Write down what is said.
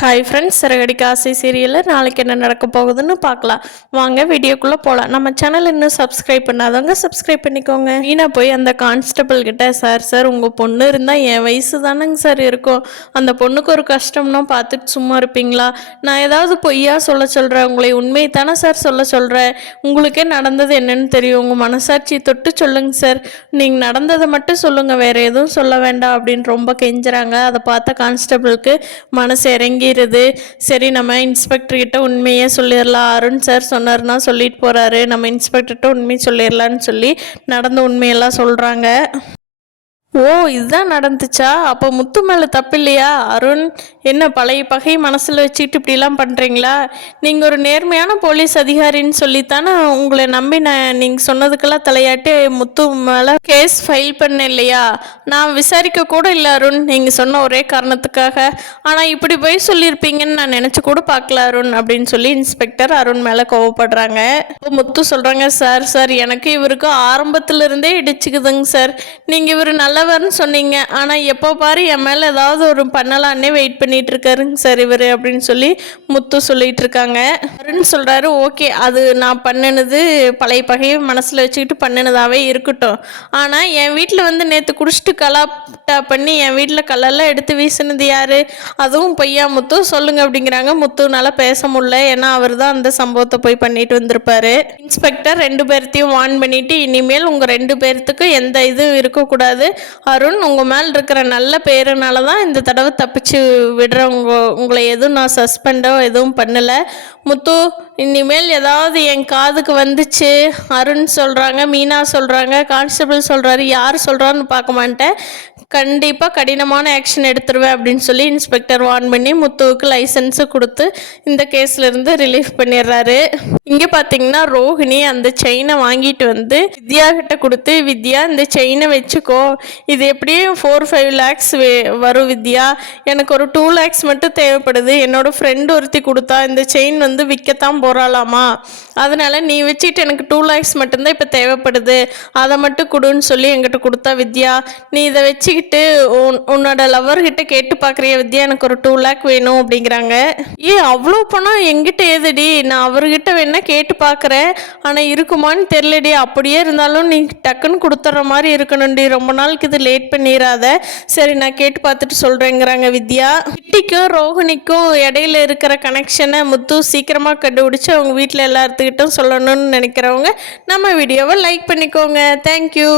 Hi friends, Siragadikka ஆசை சீரியலில் நாளைக்கு என்ன நடக்க போகுதுன்னு பார்க்கலாம். வாங்க வீடியோக்குள்ளே போகலாம். நம்ம சேனல் இன்னும் சப்ஸ்கிரைப் பண்ணாதவங்க சப்ஸ்கிரைப் பண்ணிக்கோங்க. மீனா போய் அந்த கான்ஸ்டபிள் கிட்ட, சார் உங்கள் பொண்ணு இருந்தால் என் வயசு தானேங்க சார் இருக்கும், அந்த பொண்ணுக்கு ஒரு கஷ்டம்னா பார்த்துட்டு சும்மா இருப்பீங்களா? நான் ஏதாவது பொய்யா சொல்கிறேன், உங்களை உண்மையை தானே சார் சொல்கிறேன். உங்களுக்கே நடந்தது என்னன்னு தெரியும், உங்கள் மனசாட்சி தொட்டு சொல்லுங்க சார், நீங்கள் நடந்ததை மட்டும் சொல்லுங்கள், வேறு எதுவும் சொல்ல வேண்டாம் அப்படின்னு ரொம்ப கெஞ்சுறாங்க. அதை பார்த்த கான்ஸ்டபிளுக்கு மனசு இறங்கி சரி நம்ம இன்ஸ்பெக்டர் கிட்ட உண்மையே சொல்லிடலாம், அருண் சார் சொன்னார்னா சொல்லிட்டு போறாரு, நம்ம இன்ஸ்பெக்டர்கிட்ட உண்மையை சொல்லிடலான்னு சொல்லி நடந்த உண்மையெல்லாம் சொல்றாங்க. ஓ, இதுதான் நடந்துச்சா? அப்போ முத்து மேலே தப்பு இல்லையா? அருண், என்ன பழைய பகை மனசில் வச்சுக்கிட்டு இப்படிலாம் பண்ணுறீங்களா? நீங்கள் ஒரு நேர்மையான போலீஸ் அதிகாரின்னு சொல்லித்தானே உங்களை நம்பி நீங்கள் சொன்னதுக்கெல்லாம் தலையாட்டி முத்து மேலே கேஸ் ஃபைல் பண்ண இல்லையா? நான் விசாரிக்க கூட இல்லை அருண், நீங்கள் சொன்ன ஒரே காரணத்துக்காக. ஆனால் இப்படி போய் சொல்லியிருப்பீங்கன்னு நான் நினச்சி கூட பார்க்கல அருண் அப்படின்னு சொல்லி இன்ஸ்பெக்டர் அருண் மேலே கோவப்படுறாங்க. முத்து சொல்கிறாங்க, சார் எனக்கு இவருக்கு ஆரம்பத்திலிருந்தே இடிச்சுக்குதுங்க சார். நீங்கள் இவர் நல்லவர்னு சொன்னீங்க, ஆனால் எப்போ பாரு என் மேலே ஏதாவது ஒரு பண்ணலான்னே வெயிட் பண்ணிட்டு இருக்காருங்க சார் இவர் அப்படின்னு சொல்லி முத்து சொல்லிட்டு இருக்காங்க. அருண் சொல்கிறாரு, ஓகே, அது நான் பண்ணினது பழைய பகையை மனசில் வச்சுக்கிட்டு பண்ணினதாகவே இருக்கட்டும். ஆனால் என் வீட்டில் வந்து நேற்று குடிச்சிட்டு கலாட்டா பண்ணி என் வீட்டில் கல்லெல்லாம் எடுத்து வீசினது யார்? அதுவும் பொய்யா முத்து சொல்லுங்க அப்படிங்கிறாங்க. முத்துனால பேச முடியல, ஏன்னா அவர் தான் அந்த சம்பவத்தை போய் பண்ணிட்டு வந்திருப்பாரு. இன்ஸ்பெக்டர் ரெண்டு பேர்த்தையும் வார்ன் பண்ணிட்டு, இனிமேல் உங்கள் ரெண்டு பேர்த்துக்கு எந்த இதுவும் இருக்கக்கூடாது. அருண், உங்கள் மேல் இருக்கிற நல்ல பேருனால தான் இந்த தடவை தப்பிச்சு விடுறவங்க, உங்களை எதுவும் நான் சஸ்பெண்டோ எதுவும் பண்ணலை. முத்து, இனிமேல் ஏதாவது என் காதுக்கு வந்துச்சு, அருண் சொல்கிறாங்க, மீனா சொல்கிறாங்க, கான்ஸ்டபிள் சொல்கிறாரு, யார் சொல்கிறான்னு பார்க்க மாட்டேன், கண்டிப்பாக கடினமான ஆக்ஷன் எடுத்துருவேன் அப்படின்னு சொல்லி இன்ஸ்பெக்டர் வார்ன் பண்ணி முத்துவுக்கு லைசன்ஸு கொடுத்து இந்த கேஸ்லேருந்து ரிலீஃப் பண்ணிடுறாரு. இங்கே பார்த்தீங்கன்னா ரோஹிணி அந்த செயினை வாங்கிட்டு வந்து வித்யா கிட்ட கொடுத்து, வித்யா இந்த செயினை வச்சுக்கோ, இது எப்படியும் 4-5 lakhs வரும் வித்யா, எனக்கு ஒரு 2 lakhs மட்டும் தேவைப்படுது, என்னோட ஃப்ரெண்டு ஒருத்தி கொடுத்தா, இந்த செயின் வந்து விற்கத்தான் போகிறாளாமா, அதனால நீ வச்சுட்டு எனக்கு 2 lakhs மட்டும்தான் இப்போ தேவைப்படுது, அதை மட்டும் கொடுன்னு சொல்லி என்கிட்ட கொடுத்தா வித்யா, நீ இதை வச்சுக்கிட்டு உன்னோட லவர்கிட்ட கேட்டு பார்க்குறிய வித்யா, எனக்கு ஒரு 2 lakh வேணும் அப்படிங்கிறாங்க. அவ்வளோ பணம் எங்கிட்ட ஏதுடி, நான் அவர்கிட்ட வேணா கேட்டு பார்க்குறேன், ஆனால் இருக்குமான்னு தெரிலடி, அப்படியே இருந்தாலும் நீ டக்குன்னு கொடுத்துட்ற மாதிரி இருக்கணும்டி, ரொம்ப நாளுக்கு இது லேட் பண்ணிடாத, சரி நான் கேட்டு பார்த்துட்டு சொல்கிறேங்கிறாங்க வித்யா. கிட்டிக்கும் ரோஹிணிக்கும் இடையில இருக்கிற கனெக்ஷனை முத்து சீக்கிரமாக கண்டுபிடிச்சி அவங்க வீட்டில் எல்லாத்துக்கிட்டும் சொல்லணும்னு நினைக்கிறவங்க நம்ம வீடியோவை லைக் பண்ணிக்கோங்க. தேங்க்யூ.